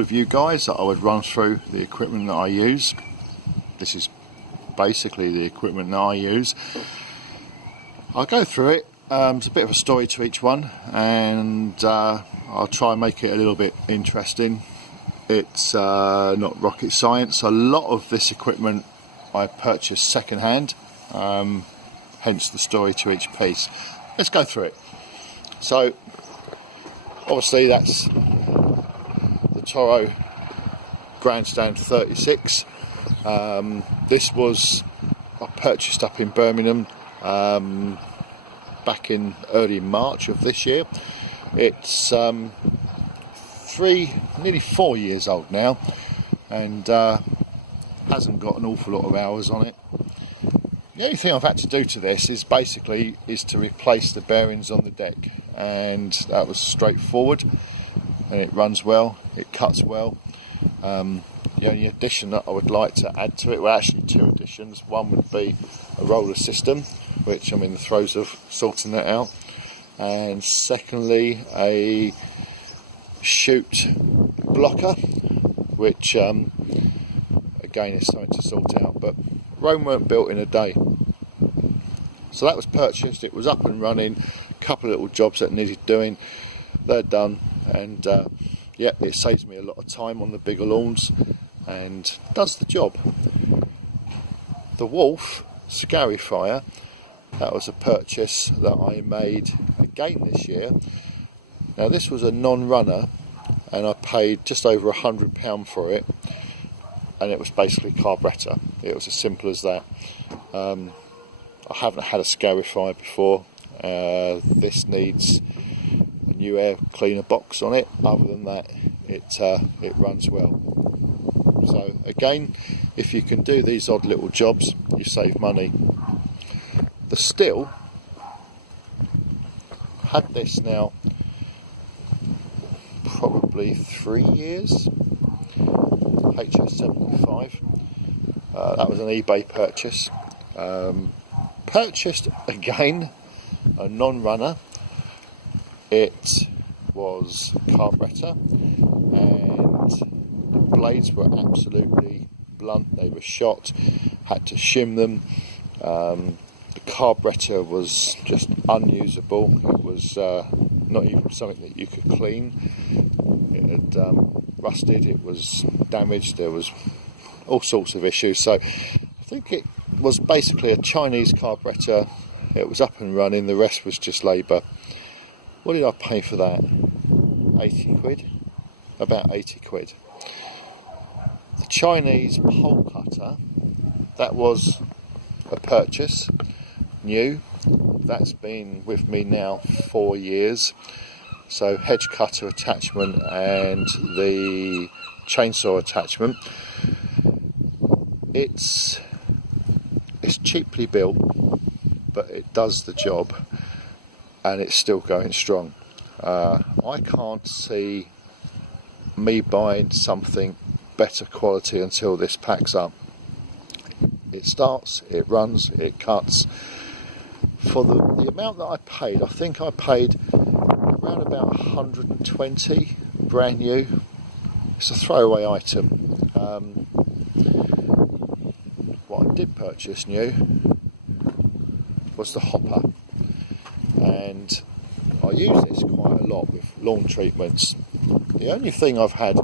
all of you guys that I would run through the equipment that I use. This is basically the equipment that I use. I'll go through it. It's a bit of a story to each one, and I'll try and make it a little bit interesting. It's not rocket science. A lot of this equipment I purchased second hand, hence the story to each piece. Let's go through it. So obviously that's the Toro Grandstand 36. This was I purchased up in Birmingham back in early March of this year. It's nearly 4 years old now, and hasn't got an awful lot of hours on it. The only thing I've had to do to this is to replace the bearings on the deck, and that was straightforward, and it runs well, it cuts well. The only addition that I would like to add to it, well actually two additions. One would be a roller system, which I'm in the throes of sorting that out, and secondly a chute blocker, which again is something to sort out, but Rome weren't built in a day. So that was purchased, it was up and running, a couple of little jobs that needed doing, they're done, and yeah, it saves me a lot of time on the bigger lawns and does the job. The Wolf Scarifier, that was a purchase that I made again this year. Now this was a non-runner, and I paid just over £100 for it, and it was basically carburettor. It was as simple as that. I haven't had a scarifier before. This needs a new air cleaner box on it. Other than that, it runs well. So again, if you can do these odd little jobs, you save money. The Stihl had this now probably 3 years. HS75. That was an eBay purchase. Purchased again a non-runner. It was carburettor, and the blades were absolutely blunt. They were shot. Had to shim them. The carburettor was just unusable. It was not even something that you could clean. It had rusted, it was damaged, there was all sorts of issues. So I think it was basically a Chinese carburettor. It was up and running, the rest was just labour. What did I pay for that? 80 quid? About 80 quid. The Chinese pole cutter, that was a purchase, new. That's been with me now 4 years. So hedge cutter attachment and the chainsaw attachment. It's cheaply built, but it does the job, and it's still going strong. I can't see me buying something better quality until this packs up. It starts, it runs, it cuts. For the amount that I paid, I think I paid around about 120, brand new. It's a throwaway item. What I did purchase new was the hopper, and I use this quite a lot with lawn treatments. The only thing I've had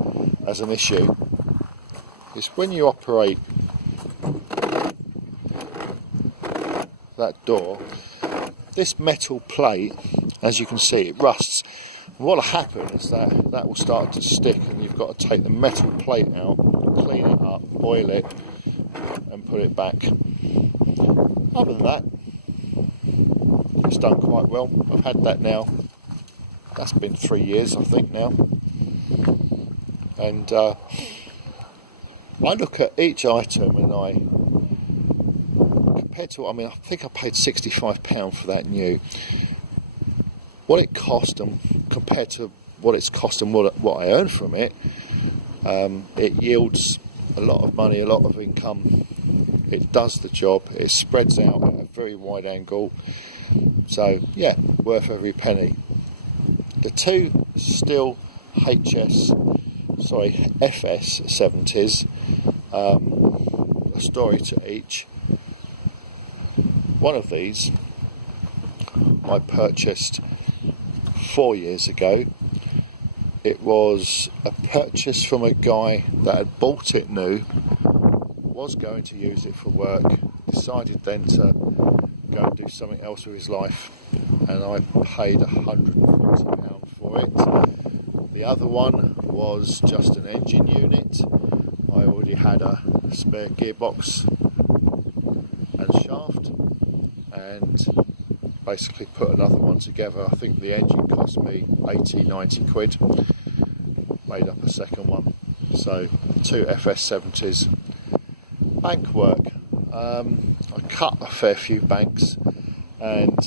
as an issue is when you operate that door, this metal plate, as you can see, it rusts. What will happen is that will start to stick, and you've got to take the metal plate out, clean it up, oil it, and put it back. Other than that, it's done quite well. I've had that now, that's been 3 years I think now, and I look at each item and I think I paid £65 for that new. What it cost, and compared to what it's cost and what I earn from it, it yields a lot of money, a lot of income. It does the job. It spreads out at a very wide angle. So yeah, worth every penny. The two Stihl HS FS70s, a story to each. One of these I purchased 4 years ago. It was a purchase from a guy that had bought it new, was going to use it for work, decided then to go and do something else with his life, and I paid £140 for it. The other one was just an engine unit. I already had a spare gearbox and shaft, and basically put another one together. I think the engine cost me 80-90 quid, made up a second one. So 2 FS70s. Bank work, I cut a fair few banks, and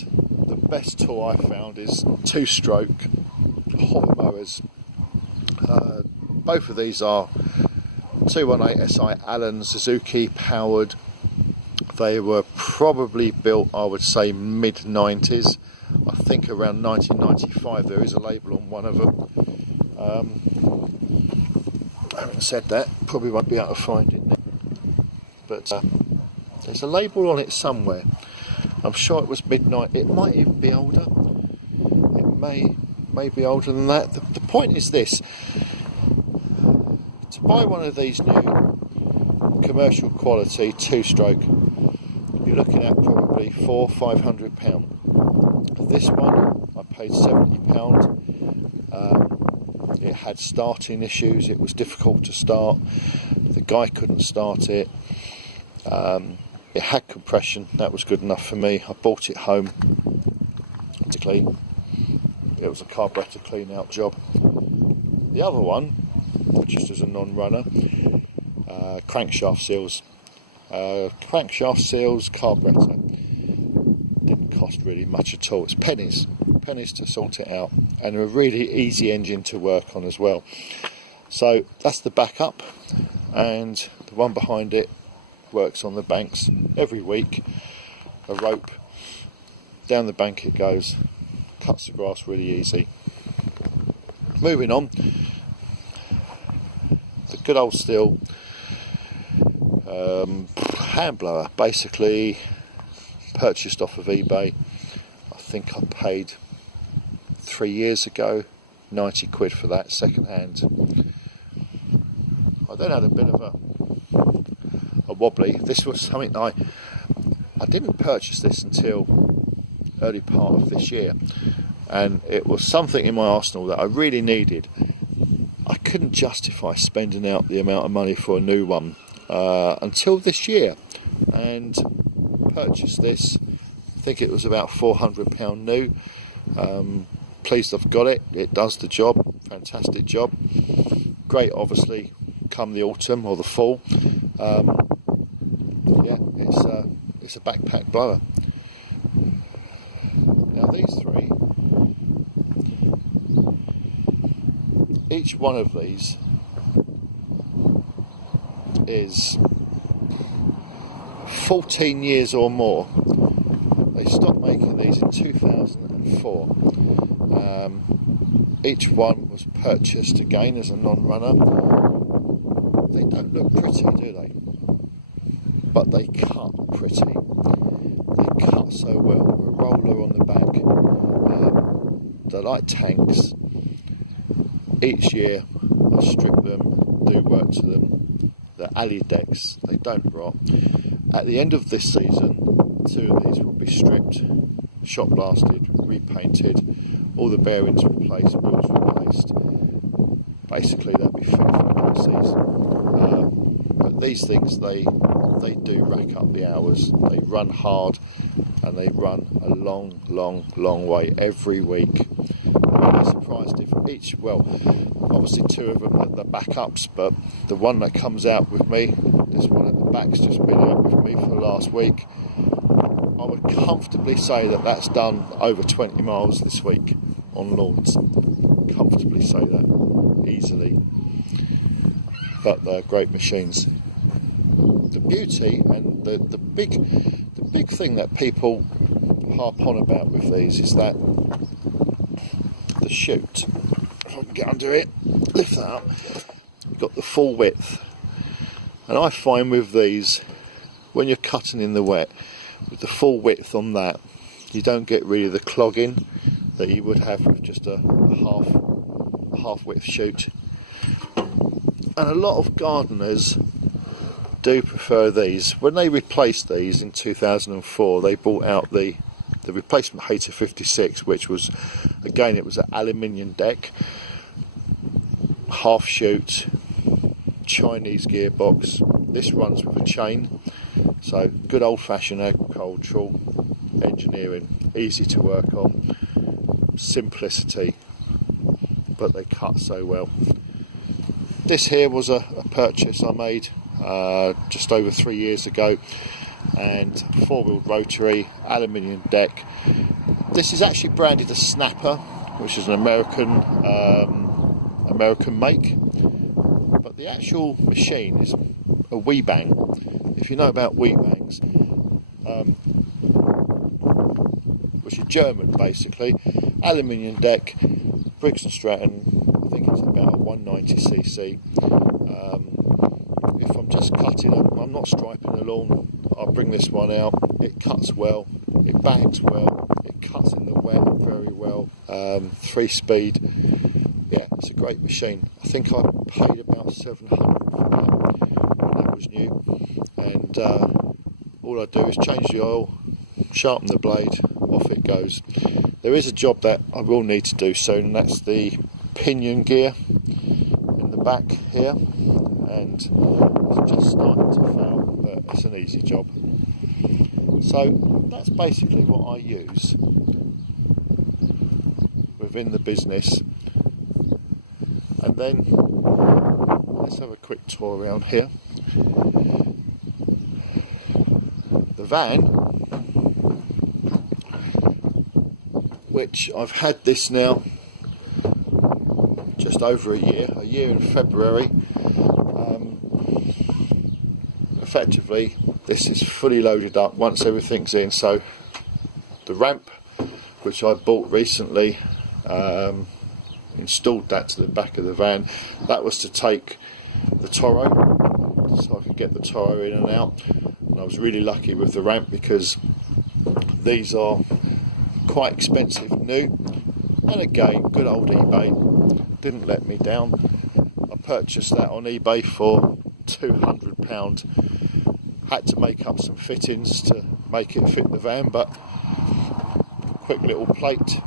the best tool I found is 2-stroke hopper mowers. Both of these are 218 SI Allen Suzuki powered. They were probably built, I would say, mid-90s. I think around 1995. There is a label on one of them. Having said that, probably won't be able to find it now. But there's a label on it somewhere. I'm sure it was mid-90s. It might even be older. It may be older than that. The point is this. To buy one of these new commercial quality 2-stroke, you're looking at probably £400-500. This one I paid £70. It had starting issues. It was difficult to start. The guy couldn't start it. It had compression. That was good enough for me. I brought it home to clean. It was a carburetor clean out job. The other one, just as a non-runner, crankshaft seals. Crankshaft seals, carburetor. Didn't cost really much at all. It's pennies to sort it out, and a really easy engine to work on as well. So that's the backup, and the one behind it works on the banks every week. A rope down the bank it goes, cuts the grass really easy. Moving on, the good old steel hand blower, basically purchased off of eBay. I think I paid 3 years ago 90 quid for that, second hand. I then had a bit of a wobbly. This was something I didn't purchase this until early part of this year, and it was something in my arsenal that I really needed. I couldn't justify spending out the amount of money for a new one until this year, and purchased this. I think it was about £400 new. Pleased I've got it. It does the job. Fantastic job. Great, obviously, come the autumn or the fall. It's a backpack blower. Now these three, each one of these is 14 years or more. They stopped making these in 2004. Each one was purchased again as a non-runner. They don't look pretty, do they? But they cut pretty. They cut so well. A roller on the back. They're like tanks. Each year I strip them, do work to them. They're alley decks. They don't rot. At the end of this season, 2 of these will be stripped, shot blasted, repainted, all the bearings replaced, wheels replaced. Basically they'll be fit for a new season. But these things, they do rack up the hours. They run hard, and they run a long way every week. I'd be surprised if each, well, obviously 2 of them are the backups, but the one that comes out with me, this one at the back's just been out with me for the last week. I would comfortably say that that's done over 20 miles this week on lawns. Comfortably say that, easily. But they're great machines. The beauty and the big thing that people harp on about with these is that the chute, if I can get under it, lift that up, got the full width, and I find with these, when you're cutting in the wet, with the full width on that, you don't get really the clogging that you would have with just a half width shoot. And a lot of gardeners do prefer these. When they replaced these in 2004, they brought out the replacement Hayter 56, which was, again, it was an aluminium deck, half shoot, Chinese gearbox. This runs with a chain, so good old-fashioned agricultural engineering, easy to work on, simplicity, but they cut so well. This here was a purchase I made just over 3 years ago, and 4-wheeled rotary, aluminium deck. This is actually branded a Snapper, which is an American make, but the actual machine is a Webang. If you know about Webangs, which is German basically, aluminium deck, Briggs & Stratton, I think it's about a 190cc. If I'm just cutting, I'm not striping the lawn, I'll bring this one out. It cuts well, it bags well, it cuts in the wet very well. 3-speed, yeah, it's a great machine. I think I paid about 700 for that when that was new, and all I do is change the oil, sharpen the blade, off it goes. There is a job that I will need to do soon, and that's the pinion gear in the back here, and it's just starting to fail, but it's an easy job. So that's basically what I use within the business. And then let's have a quick tour around here. The van, which I've had this now just over a year in February. Effectively, this is fully loaded up once everything's in. So the ramp, which I bought recently, installed that to the back of the van. That was to take the Toro, so I could get the Toro in and out. And I was really lucky with the ramp because these are quite expensive new, and again, good old eBay didn't let me down. I purchased that on eBay for £200. Had to make up some fittings to make it fit the van, but quick little plate,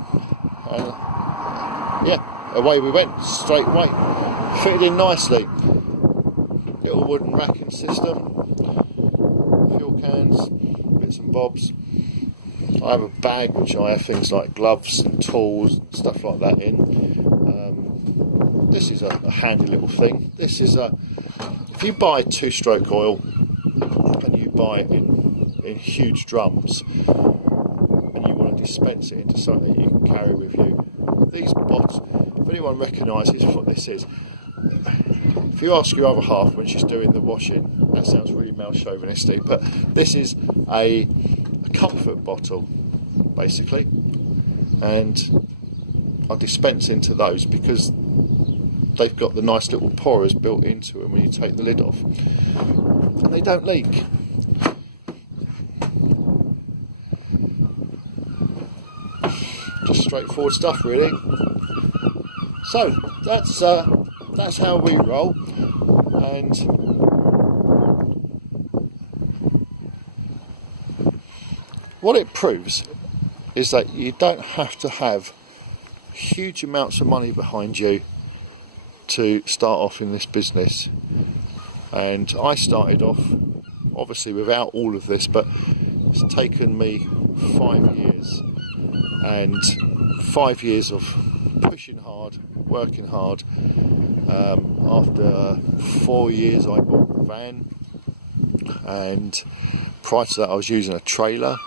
and yeah, away we went straight away. Fitted in nicely. Little wooden racking system, fuel cans, bits and bobs. I have a bag which I have things like gloves and tools and stuff like that in. This is a handy little thing. This is if you buy 2-stroke oil and you buy it in huge drums and you want to dispense it into something that you can carry with you, these bots, if anyone recognises what this is, if you ask your other half when she's doing the washing, that sounds really male chauvinistic, but this is a comfort bottle basically, and I dispense into those because they've got the nice little pourers built into them when you take the lid off, and they don't leak. Just straightforward stuff really. So that's how we roll, and what it proves is that you don't have to have huge amounts of money behind you to start off in this business. And I started off obviously without all of this, but it's taken me 5 years, and 5 years of pushing hard, working hard. After 4 years I bought a van, and prior to that I was using a trailer,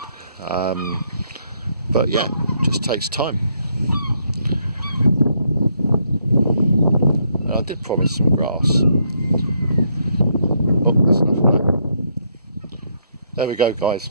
but yeah, it just takes time. And I did promise some grass. Oh, that's enough of that. There we go, guys.